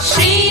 She